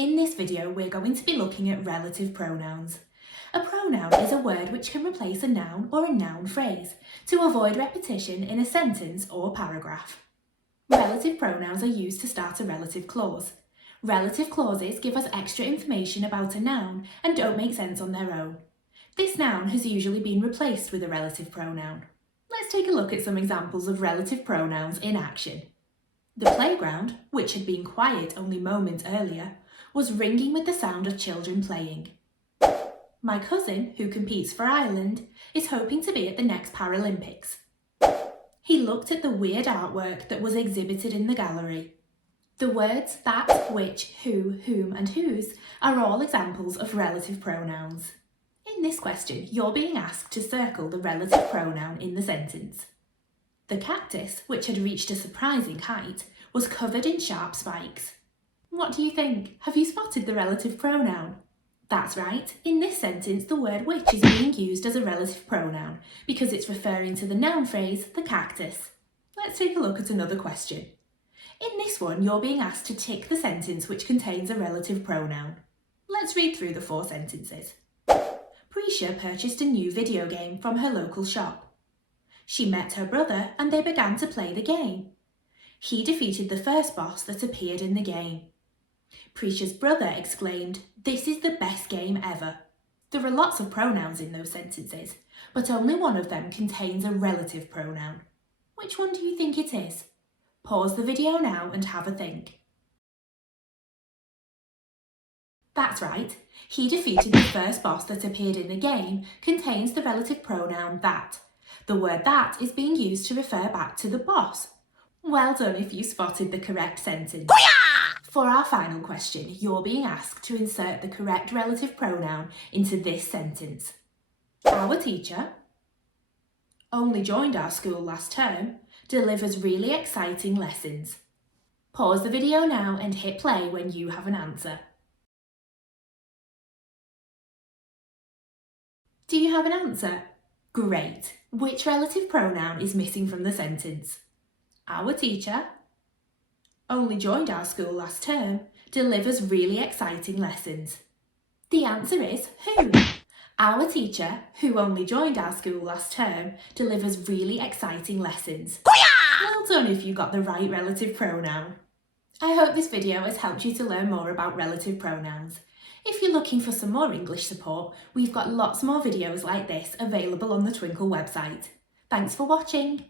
In this video, we're going to be looking at relative pronouns. A pronoun is a word which can replace a noun or a noun phrase to avoid repetition in a sentence or paragraph. Relative pronouns are used to start a relative clause. Relative clauses give us extra information about a noun and don't make sense on their own. This noun has usually been replaced with a relative pronoun. Let's take a look at some examples of relative pronouns in action. The playground, which had been quiet only moments earlier, was ringing with the sound of children playing. My cousin, who competes for Ireland, is hoping to be at the next Paralympics. He looked at the weird artwork that was exhibited in the gallery. The words that, which, who, whom and whose are all examples of relative pronouns. In this question, you're being asked to circle the relative pronoun in the sentence. The cactus, which had reached a surprising height, was covered in sharp spikes. What do you think? Have you spotted the relative pronoun? That's right. In this sentence, the word which is being used as a relative pronoun because it's referring to the noun phrase, the cactus. Let's take a look at another question. In this one, you're being asked to tick the sentence which contains a relative pronoun. Let's read through the 4 sentences. Prisha purchased a new video game from her local shop. She met her brother and they began to play the game. He defeated the first boss that appeared in the game. Prisha's brother exclaimed, "This is the best game ever." There are lots of pronouns in those sentences, but only one of them contains a relative pronoun. Which one do you think it is? Pause the video now and have a think. That's right. He defeated the first boss that appeared in the game contains the relative pronoun that. The word that is being used to refer back to the boss. Well done if you spotted the correct sentence. For our final question, you're being asked to insert the correct relative pronoun into this sentence. Our teacher only joined our school last term, delivers really exciting lessons. Pause the video now and hit play when you have an answer. Do you have an answer? Great. Which relative pronoun is missing from the sentence? Our teacher only joined our school last term, delivers really exciting lessons. The answer is who. Our teacher, who only joined our school last term, delivers really exciting lessons. Well done if you got the right relative pronoun. I hope this video has helped you to learn more about relative pronouns. If you're looking for some more English support, we've got lots more videos like this available on the Twinkl website. Thanks for watching.